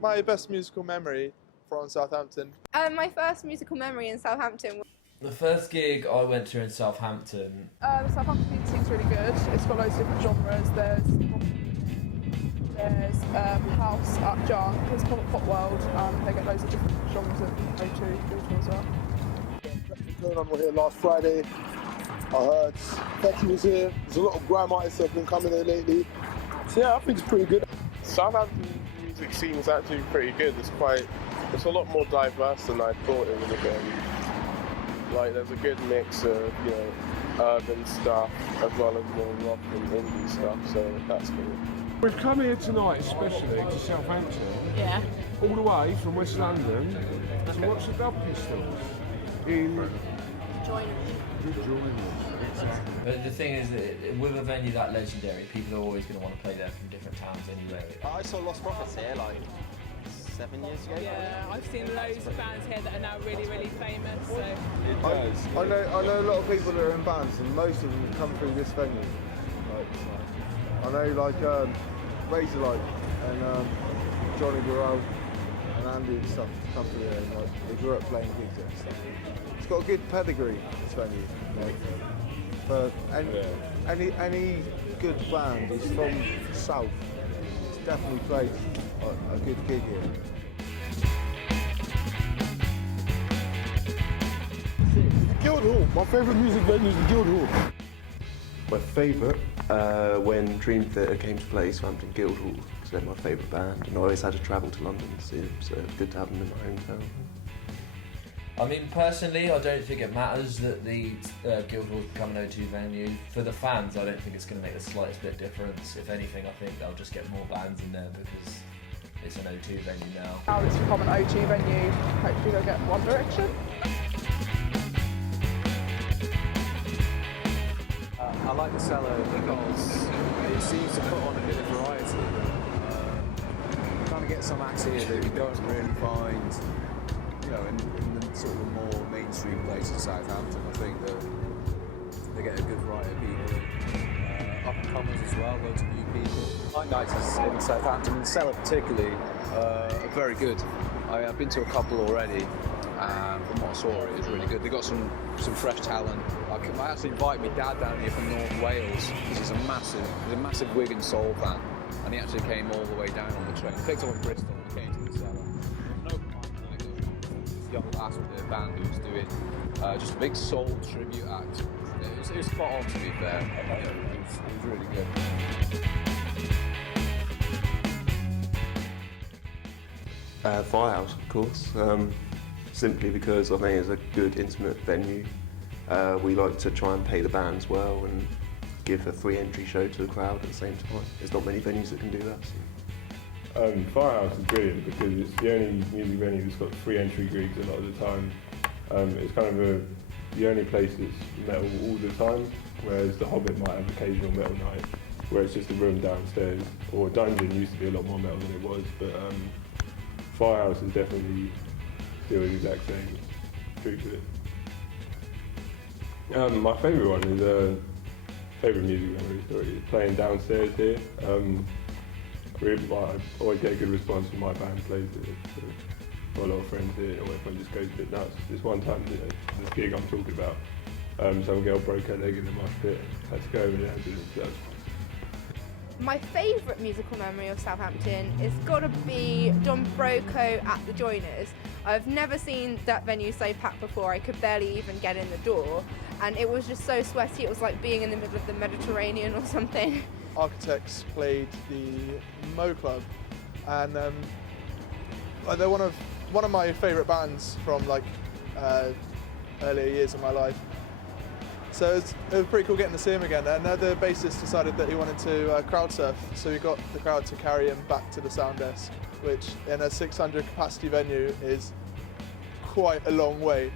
My best musical memory from Southampton. My first musical memory in Southampton. The first gig I went to in Southampton. Southampton music's really good. It's got loads of different genres. There's house at Junk, there's pop world, and they get loads of different genres at O2 Guildhall as well. Going on here last Friday. I heard Becky was here. There's a lot of grime artists that have been coming here lately. So yeah, I think it's pretty good. Southampton music scene is actually pretty good. It's a lot more diverse than I thought it would have been. Like there's a good mix of, urban stuff as well as more rock and indie stuff, so that's cool. We've come here tonight especially to Southampton, all the way from West London to watch the Dub Pistols in the Joiners. Exactly. But the thing is, that with a venue that legendary, people are always going to want to play there from different towns anyway. I saw Lost Prophets here like 7 years ago. Yeah, I've seen loads of bands here that are now really, really famous. So. It does. I know a lot of people that are in bands, and most of them come through this venue. I know Razorlight and Johnny Burrell and Andy and stuff come through here, and they grew up playing gigs here and stuff. It's got a good pedigree, this venue. For any good band is from the south. It's definitely played a good gig here. Guildhall. My favourite music venue is the Guildhall. My favourite, when Dream Theatre came to play Southampton Guildhall, because they're my favourite band, and I always had to travel to London to see them, so it's good to have them in my hometown. I mean, personally, I don't think it matters that the Guildhall's become an O2 venue. For the fans, I don't think it's going to make the slightest bit difference. If anything, I think they'll just get more bands in there because it's an O2 venue now. Now it's become an O2 venue. Hopefully they'll get One Direction. I like the cellar because it seems to put on a bit of variety. Trying to get some acts here that you don't really find, in the sort of more mainstream places in Southampton. I think that they get a good variety of people. Up and comers as well, loads of new people. Night nights in Southampton, and the cellar particularly, are very good. I've been to a couple already. From what I saw, it was really good. They got some fresh talent. I actually invited my dad down here from North Wales because he's a massive Wigan soul fan, and he actually came all the way down on the train. Picked up in Bristol and came to the cellar. No night, this young lass with the band who was doing just a big soul tribute act. It was spot on, to be fair. It was really good. Firehouse, of course, simply because I think it's a good intimate venue. We like to try and pay the bands well and give a free entry show to the crowd at the same time. There's not many venues that can do that. So. Firehouse is brilliant because it's the only music venue that's got free entry gigs a lot of the time. It's kind of the only place that's metal all the time, whereas the Hobbit might have occasional metal night, where it's just a room downstairs. Or Dungeon used to be a lot more metal than it was, but Firehouse is definitely still the exact same truth to it. My favourite one is favourite music memory story. Playing downstairs here. I always get a good response when my band plays it. So got a lot of friends here, and everyone just goes a bit nuts. This one time, this gig I'm talking about, some girl broke her leg in the mosh pit. Had to go over the ambulance. My favourite musical memory of Southampton is got to be Don Broco at the Joiners. I've never seen that venue so packed before. I could barely even get in the door, and it was just so sweaty. It was like being in the middle of the Mediterranean or something. Architects played the Mo Club, and they're one of my favourite bands from earlier years of my life. So it was pretty cool getting to see him again. And the bassist decided that he wanted to crowd surf, so we got the crowd to carry him back to the sound desk, which in a 600 capacity venue is quite a long way.